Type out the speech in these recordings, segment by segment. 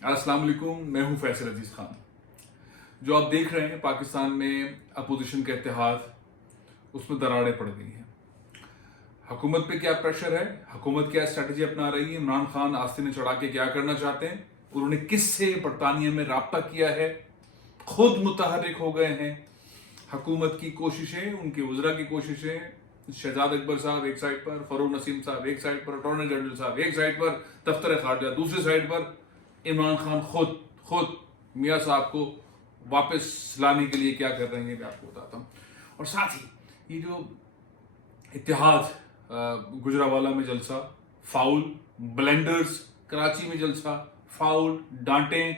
السلام علیکم، میں ہوں فیصل عزیز خان۔ جو آپ دیکھ رہے ہیں پاکستان میں اپوزیشن کا اتحاد، اس میں دراڑیں پڑ گئی ہیں۔ حکومت پہ کیا پریشر ہے، حکومت کیا اسٹریٹجی اپنا رہی ہے، عمران خان آستینے چڑھا کے کیا کرنا چاہتے ہیں، انہوں نے کس سے برطانیہ میں رابطہ کیا ہے، خود متحرک ہو گئے ہیں۔ حکومت کی کوششیں، ان کے وزراء کی کوششیں، شہزاد اکبر صاحب ایک سائڈ پر، فاروق نسیم صاحب ایک سائڈ پر، اٹارنی جنرل صاحب ایک سائڈ پر، دفتر خارجہ دوسرے سائڈ پر، عمران خان خود میاں صاحب کو واپس لانے کے لیے کیا کر رہے ہیں، یہ میں آپ کو بتاتا ہوں۔ اور ساتھ ہی یہ جو اتحاد، گجرانوالہ میں جلسہ فاؤل، بلینڈرز کراچی میں جلسہ فاؤل، ڈانٹیں،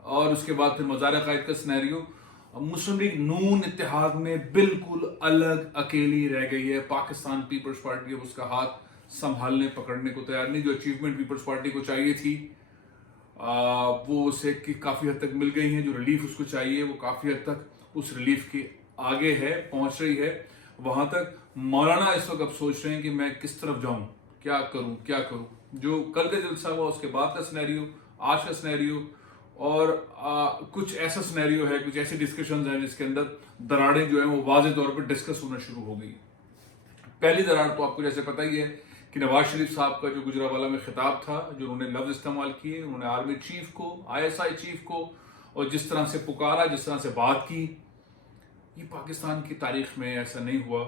اور اس کے بعد پھر مزار قائد کا سینیریو، مسلم لیگ نون اتحاد میں بالکل الگ اکیلی رہ گئی ہے۔ پاکستان پیپلز پارٹی اب اس کا ہاتھ سنبھالنے پکڑنے کو تیار نہیں۔ جو اچیومنٹ پیپلز پارٹی کو چاہیے تھی وہ اسے کافی حد تک مل گئی ہیں۔ جو ریلیف اس کو چاہیے وہ کافی حد تک اس ریلیف کے آگے ہے، پہنچ رہی ہے وہاں تک۔ مولانا اس وقت اب سوچ رہے ہیں کہ میں کس طرف جاؤں، کیا کروں۔ جو کل کا جلسہ ہوا اس کے بعد کا سینیریو، آج کا سینیریو، اور کچھ ایسا سینیریو ہے، کچھ ایسی ڈسکشنز ہیں جس کے اندر دراڑیں جو ہیں وہ واضح طور پر ڈسکس ہونا شروع ہو گئی۔ پہلی دراڑ تو آپ کو جیسے پتہ ہی ہے کہ نواز شریف صاحب کا جو گجرانوالہ میں خطاب تھا، جو انہوں نے لفظ استعمال کیے، انہوں نے آرمی چیف کو، ISI چیف کو، اور جس طرح سے پکارا، جس طرح سے بات کی، یہ پاکستان کی تاریخ میں ایسا نہیں ہوا،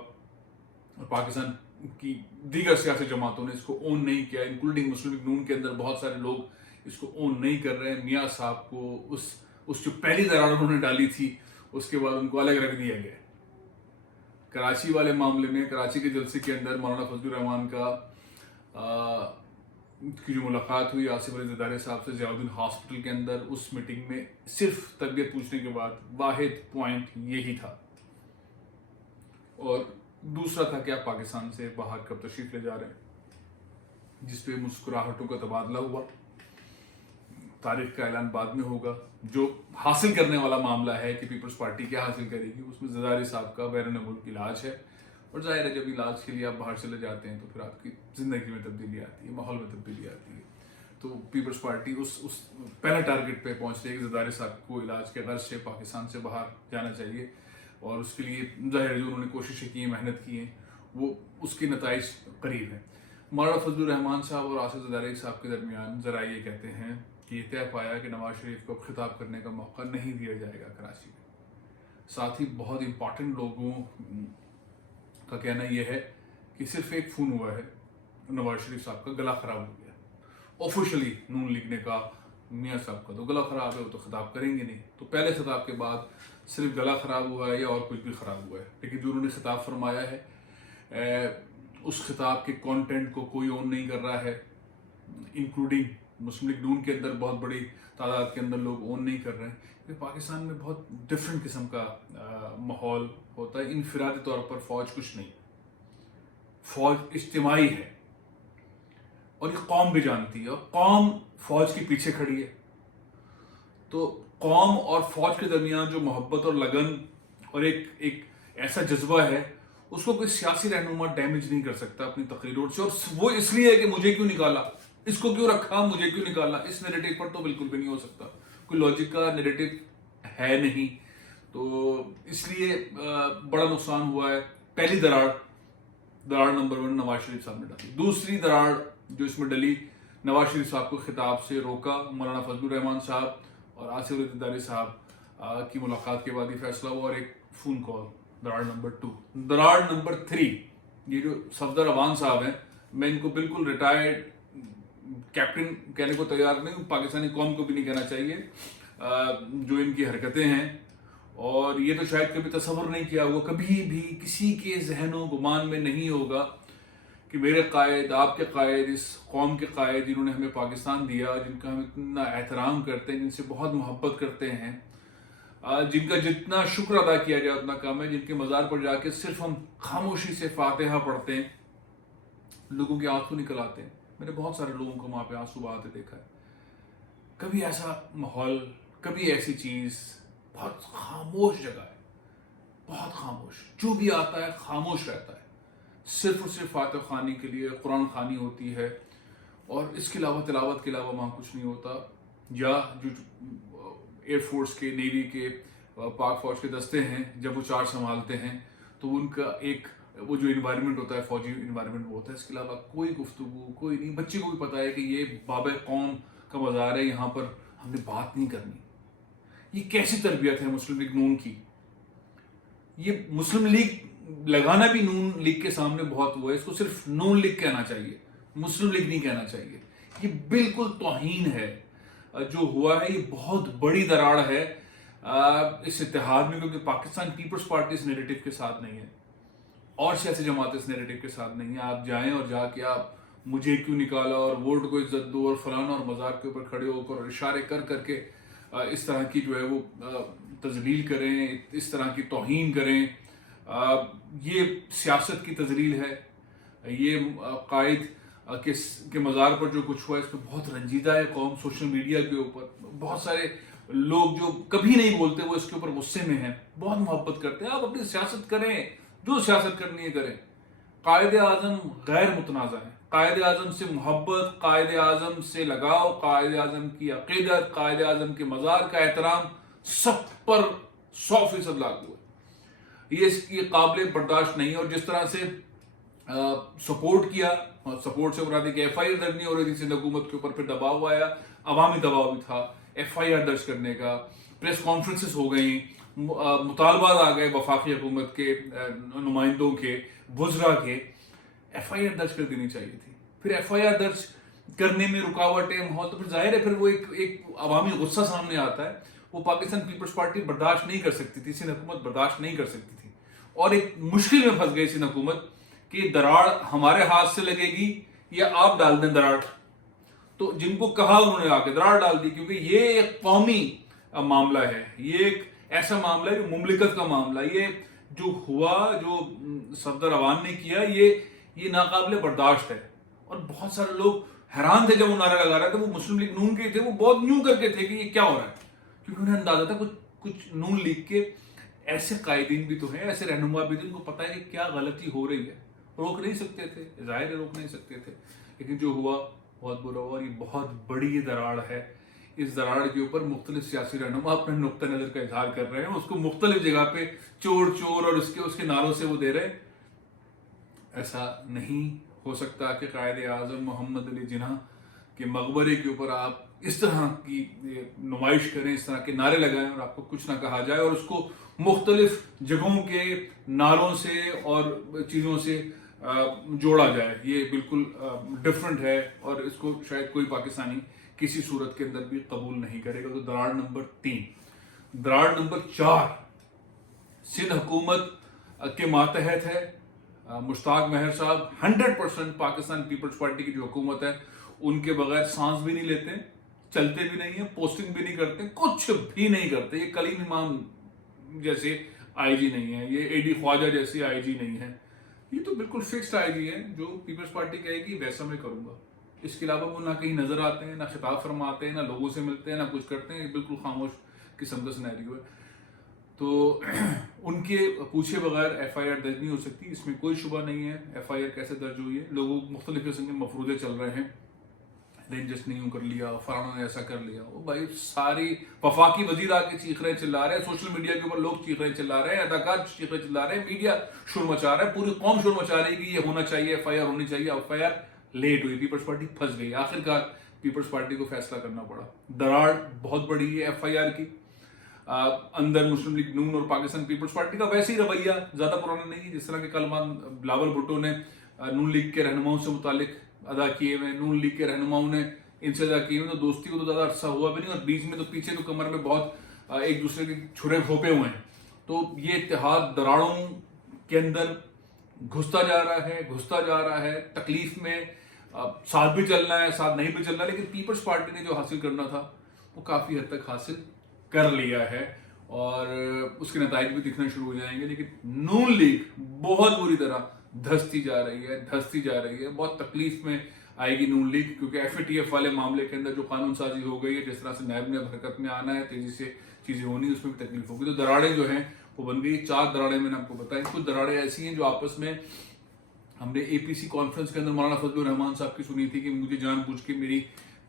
اور پاکستان کی دیگر سیاسی جماعتوں نے اس کو اون نہیں کیا، انکلوڈنگ مسلم لیگ نون کے اندر بہت سارے لوگ اس کو اون نہیں کر رہے ہیں۔ میاں صاحب کو اس جو پہلی دراڑ انہوں نے ڈالی تھی اس کے بعد ان کو الگ رکھ دیا گیا۔ کراچی والے معاملے میں، کراچی کے جلسے کے اندر مولانا فضل الرحمان کی جو ملاقات ہوئی آصف علی زرداری صاحب سے ضیاء الدین ہاسپٹل کے اندر، اس میٹنگ میں صرف طبیعت پوچھنے کے بعد واحد پوائنٹ یہی تھا، اور دوسرا تھا کہ آپ پاکستان سے باہر کب تشریف لے جا رہے ہیں، جس پہ مسکراہٹوں کا تبادلہ ہوا۔ تاریخ کا اعلان بعد میں ہوگا۔ جو حاصل کرنے والا معاملہ ہے کہ پیپلز پارٹی کیا حاصل کرے گی، اس میں زرداری صاحب کا بیرون ملک علاج ہے، اور ظاہر ہے جب علاج کے لیے آپ باہر چلے جاتے ہیں تو پھر آپ کی زندگی میں تبدیلی آتی ہے، ماحول میں تبدیلی آتی ہے۔ تو پیپلز پارٹی اس پہلے ٹارگٹ پہ پہنچ رہی ہے کہ زرداری صاحب کو علاج کے غرض سے پاکستان سے باہر جانا چاہیے، اور اس کے لیے ظاہر ہے جو انہوں نے کوششیں کی ہیں، محنت کی ہیں، وہ اس کے نتائج قریب ہیں۔ مولانا فضل الرحمان صاحب اور آصف زرداری صاحب کے درمیان ذرائع یہ کہتے ہیں کہ یہ طے پایا کہ نواز شریف کو خطاب کرنے کا موقع نہیں دیا جائے گا کراچی میں۔ ساتھ ہی بہت امپورٹنٹ لوگوں کا کہنا یہ ہے کہ صرف ایک فون ہوا ہے، نواز شریف صاحب کا گلا خراب ہو گیا۔ آفیشلی نون لیگ نے کہا میاں صاحب کا تو گلا خراب ہے، وہ تو خطاب کریں گے نہیں۔ تو پہلے خطاب کے بعد صرف گلا خراب ہوا ہے یا اور کچھ بھی خراب ہوا ہے، لیکن جو انہوں نے خطاب فرمایا ہے اس خطاب کے کانٹینٹ کو کوئی اون نہیں کر رہا ہے، انکلوڈنگ مسلم لیگ نون کے اندر بہت بڑی تعداد کے اندر لوگ اون نہیں کر رہے ہیں۔ کہ پاکستان میں بہت ڈفرینٹ قسم کا ماحول ہوتا ہے۔ انفرادی طور پر فوج کچھ نہیں، فوج اجتماعی ہے، اور یہ قوم بھی جانتی ہے، اور قوم فوج کے پیچھے کھڑی ہے۔ تو قوم اور فوج کے درمیان جو محبت اور لگن اور ایک ایسا جذبہ ہے، اس کو کوئی سیاسی رہنما ڈیمیج نہیں کر سکتا اپنی تقریروں سے۔ اور وہ اس لیے ہے کہ مجھے کیوں نکالا، اس کو کیوں رکھا، مجھے کیوں نکالا، اس نیریٹو پر تو بالکل بھی نہیں ہو سکتا، کوئی لاجک کا نیریٹو ہے نہیں۔ تو اس لیے بڑا نقصان ہوا ہے۔ پہلی دراڑ نمبر 1 نواز شریف صاحب نے ڈالی۔ دوسری دراڑ جو اس میں ڈلی، نواز شریف صاحب کو خطاب سے روکا۔ مولانا فضل الرحمان صاحب اور آصف علی زرداری صاحب کی ملاقات کے بعد یہ فیصلہ ہوا، اور ایک فون کال۔ دراڑ نمبر 2۔ دراڑ نمبر 3، یہ جو صفدر عوان صاحب ہیں، میں ان کو بالکل ریٹائرڈ کیپٹن کہنے کو تیار نہیں ہوں، پاکستانی قوم کو بھی نہیں کہنا چاہیے۔ جو ان کی حرکتیں ہیں، اور یہ تو شاید کبھی تصور نہیں کیا ہوگا، کبھی بھی کسی کے ذہن و گمان میں نہیں ہوگا کہ میرے قائد، آپ کے قائد، اس قوم کے قائد جنہوں نے ہمیں پاکستان دیا، جن کا ہم اتنا احترام کرتے ہیں، جن سے بہت محبت کرتے ہیں، جن کا جتنا شکر ادا کیا جائے اتنا کم ہے، جن کے مزار پر جا کے صرف ہم خاموشی سے فاتحہ پڑھتے ہیں، لوگوں کے آنسو نکل آتے ہیں۔ میں نے بہت سارے لوگوں کو وہاں پہ آنسو بہاتے دیکھا ہے۔ کبھی ایسا ماحول، کبھی ایسی چیز، بہت خاموش جگہ ہے، بہت خاموش، جو بھی آتا ہے خاموش رہتا ہے، صرف اور صرف فاتح خوانی کے لیے قرآن خوانی ہوتی ہے، اور اس کے علاوہ تلاوت کے علاوہ وہاں کچھ نہیں ہوتا۔ یا جو ایئر فورس کے، نیوی کے، پاک فوج کے دستے ہیں جب وہ چارج سنبھالتے ہیں تو ان کا ایک وہ جو انوائرمنٹ ہوتا ہے، فوجی انوائرمنٹ وہ ہوتا ہے. اس کے علاوہ کوئی گفتگو کوئی نہیں. بچے کو بھی پتا ہے کہ یہ باب قوم کا مزار ہے، یہاں پر ہم نے بات نہیں کرنی. یہ کیسی تربیت ہے مسلم لیگ نون کی؟ یہ مسلم لیگ لگانا بھی نون لیگ کے سامنے بہت ہوا ہے. اس کو صرف نون لیگ کہنا چاہیے، مسلم لیگ نہیں کہنا چاہیے. یہ بالکل توہین ہے جو ہوا ہے. یہ بہت بڑی دراڑ ہے اس اتحاد میں، کیونکہ پاکستان پیپلز پارٹی اس نیریٹو کے ساتھ نہیں ہے اور سیاسی جماعتیں اس نیریٹو کے ساتھ نہیں ہیں. آپ جائیں اور جا کے آپ مجھے کیوں نکالا اور ووٹ کو عزت دو اور فلانا اور مزاق کے اوپر کھڑے ہو کر اور اشارے کر کر کے اس طرح کی جو ہے وہ تذلیل کریں، اس طرح کی توہین کریں. یہ سیاست کی تذلیل ہے. یہ قائد کے مزار پر جو کچھ ہوا ہے اس پہ بہت رنجیدہ ہے قوم. سوشل میڈیا کے اوپر بہت سارے لوگ جو کبھی نہیں بولتے وہ اس کے اوپر غصے میں ہیں، بہت محبت کرتے ہیں. آپ اپنی سیاست کریں، جو سیاست کرنی ہے کریں. قائد اعظم غیر متنازع ہے. قائد اعظم سے محبت، قائد اعظم سے لگاؤ، قائد اعظم کی عقیدت، قائد اعظم کے مزار کا احترام سب پر 100% لاگو ہے. یہ قابل برداشت نہیں ہے. اور جس طرح سے سپورٹ کیا، سپورٹ سے مراد ہے کہ ایف آئی آر درج نہیں ہو رہی تھی سندھ حکومت کے اوپر، پھر دباؤ آیا، عوامی دباؤ بھی تھا ایف آئی آر درج کرنے کا، پریس کانفرنسز ہو گئیں، مطالبات آ گئے وفاقی حکومت کے نمائندوں کے، وزراء کے. ایف آئی آر درج کر دینی چاہیے تھی. پھر ایف آئی آر درج کرنے میں رکاوٹیں ہوں تو پھر ظاہر ہے پھر وہ ایک عوامی غصہ سامنے آتا ہے. وہ پاکستان پیپلز پارٹی برداشت نہیں کر سکتی تھی، سندھ حکومت برداشت نہیں کر سکتی تھی، اور ایک مشکل میں پھنس گئی سندھ حکومت کہ دراڑ ہمارے ہاتھ سے لگے گی یا آپ ڈال دیں دراڑ. تو جن کو کہا انہوں نے آ کے دراڑ ڈال دی، کیونکہ یہ ایک قومی معاملہ ہے. یہ ایک ایسا معاملہ ہے جو مملکت کا معاملہ. یہ جو ہوا، جو صفدر عوان نے کیا، یہ ناقابل برداشت ہے. اور بہت سارے لوگ حیران تھے جب وہ نعرہ لگا رہے تھے. وہ مسلم لیگ نون کے تھے، وہ بہت نیوں کر کے تھے کہ یہ کیا ہو رہا ہے، کیونکہ انہیں اندازہ تھا کچھ نون لیگ کے ایسے قائدین بھی تو ہیں، ایسے رہنما بھی تھے جن کو پتہ ہے کہ کیا غلطی ہو رہی ہے. روک نہیں سکتے تھے، ظاہر ہے روک نہیں سکتے تھے، لیکن جو ہوا بہت برا ہوا. اور یہ بہت بڑی یہ دراڑ ہے. اس دراڑ کے اوپر مختلف سیاسی رہنما اپنے نقطہ نظر کا اظہار کر رہے ہیں. اس کو مختلف جگہ پہ چور اور اس کے نعروں سے وہ دے رہے ہیں. ایسا نہیں ہو سکتا کہ قائد اعظم محمد علی جناح کے مقبرے کے اوپر آپ اس طرح کی نمائش کریں، اس طرح کے نعرے لگائیں اور آپ کو کچھ نہ کہا جائے، اور اس کو مختلف جگہوں کے نعروں سے اور چیزوں سے جوڑا جائے. یہ بالکل ڈفرنٹ ہے اور اس کو شاید کوئی پاکستانی کسی صورت کے اندر بھی قبول نہیں کرے گا. تو دراڑ نمبر 3. دراڑ نمبر 4 سندھ حکومت کے ماتحت ہے. مشتاق مہر صاحب 100% پاکستان پیپلز پارٹی کی جو حکومت ہے ان کے بغیر سانس بھی نہیں لیتے، چلتے بھی نہیں ہیں، پوسٹنگ بھی نہیں کرتے، کچھ بھی نہیں کرتے. یہ کلیم امام جیسے آئی جی نہیں ہے، یہ اے ڈی خواجہ جیسی آئی جی نہیں ہے. یہ تو بالکل فکسڈ آئی جی ہے، جو پیپلز پارٹی کہے گی ویسا میں کروں گا. اس کے علاوہ وہ نہ کہیں نظر آتے ہیں، نہ خطاب فرماتے ہیں، نہ لوگوں سے ملتے ہیں، نہ کچھ کرتے ہیں. بالکل خاموش قسم کا سینیریو ہے. تو ان کے پوچھے بغیر ایف آئی آر درج نہیں ہو سکتی. اس میں کوئی شبہ نہیں ہے. ایف آئی آر کیسے درج ہوئی ہے؟ لوگوں مختلف قسم کے مفروضے چل رہے ہیں، رینجرس نے یوں کر لیا، فلانا نے ایسا کر لیا. وہ بھائی ساری وفاقی وزیر آ کے چیخ رہے چلا رہے ہیں، سوشل میڈیا کے اوپر لوگ چیخ رہے چلا رہے ہیں، اداکار چیخ رہے چلا رہے ہیں، میڈیا شور مچا رہا ہے، پوری قوم شور مچا رہی ہے کہ یہ ہونا چاہیے، ایف آئی آر ہونی چاہیے. ایف آئی آر لیٹ ہوئی، پیپلز پارٹی پھنس گئی. آخرکار پیپلز پارٹی کو فیصلہ کرنا پڑا. دراڑ بہت بڑی ہے ایف آئی آر کی. اندر مسلم لیگ نون اور پاکستان پیپلز پارٹی کا ویسے ہی رویہ زیادہ پرانا نہیں ہے. جس طرح کے کلمات بلاول بھٹو نے نون لیگ کے رہنماؤں سے متعلق ادا کیے ہوئے، نون لیگ کے رہنماؤں نے ان سے ادا کیے ہوئے، تو دوستی کو تو زیادہ عرصہ ہوا بھی نہیں، اور بیچ میں تو پیچھے تو کمر میں بہت ایک دوسرے کے چھرے کھوپے ہوئے ہیں. تو یہ اتحاد دراڑوں کے اندر گھستا جا رہا ہے. تکلیف میں ساتھ بھی چلنا ہے، ساتھ نہیں بھی چلنا، لیکن پیپلز پارٹی نے جو حاصل کرنا تھا وہ کافی حد تک حاصل کر لیا ہے، اور اس کے نتائج بھی دکھنا شروع ہو جائیں گے. لیکن نون لیگ بہت بری طرح دھستی جا رہی ہے. بہت تکلیف میں آئے گی نون لیگ، کیونکہ ایف اے ٹی ایف والے معاملے کے اندر جو قانون سازی ہو گئی ہے، جس طرح سے نیب نے حرکت میں آنا ہے، تیزی سے چیزیں ہونی، اس میں بھی تکلیف ہوگی. تو دراڑیں جو ہیں وہ بن گئی. 4 دراڑیں میں نے آپ کو بتائی. کچھ دراڑیں ایسی ہیں جو آپس میں ہم نے اے پی سی کانفرنس کے اندر مولانا فضل الرحمان صاحب کی سنی تھی کہ مجھے جان بوجھ کے میری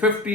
$50